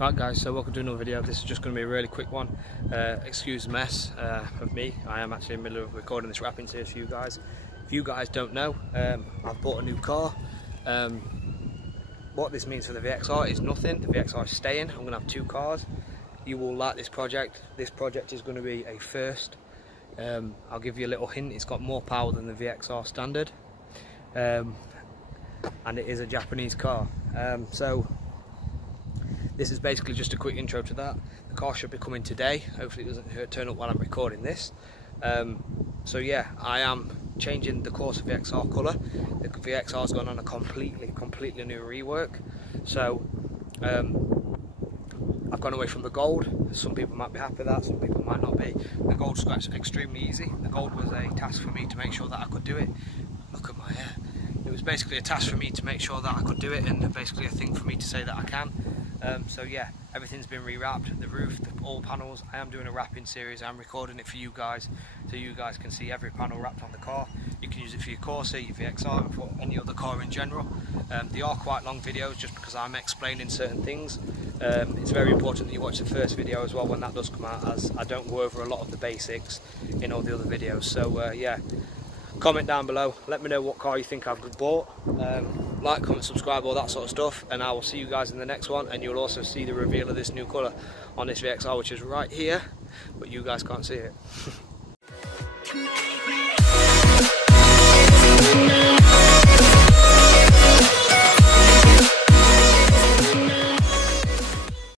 Right guys, so welcome to another video. This is just going to be a really quick one. Excuse the mess of me. I am actually in the middle of recording this wrapping series for you guys. If you guys don't know, I've bought a new car. What this means for the VXR is nothing. The VXR is staying. I'm going to have two cars. You will like this project. This project is going to be a first. I'll give you a little hint. It's got more power than the VXR standard. And it is a Japanese car. This is basically just a quick intro to that. The car should be coming today. Hopefully it doesn't turn up while I'm recording this. So yeah, I am changing the course of VXR colour. The VXR's gone on a completely new rework. So I've gone away from the gold. Some people might be happy with that, some people might not be. The gold's got extremely easy. The gold was a task for me to make sure that I could do it. Look at my hair. It was basically a task for me to make sure that I could do it, and basically a thing for me to say that I can. So yeah, everything's been rewrapped, the roof, all panels. I am doing a wrapping series. I'm recording it for you guys, so you guys can see every panel wrapped on the car. You can use it for your Corsa, your VXR, and for any other car in general. They are quite long videos just because I'm explaining certain things. It's very important that you watch the first video as well when that does come out, as I don't go over a lot of the basics in all the other videos. So yeah, comment down below, let me know what car you think I've bought. Like, comment, subscribe, all that sort of stuff, and I will see you guys in the next one. And you'll also see the reveal of this new colour on this VXR, which is right here, but you guys can't see it.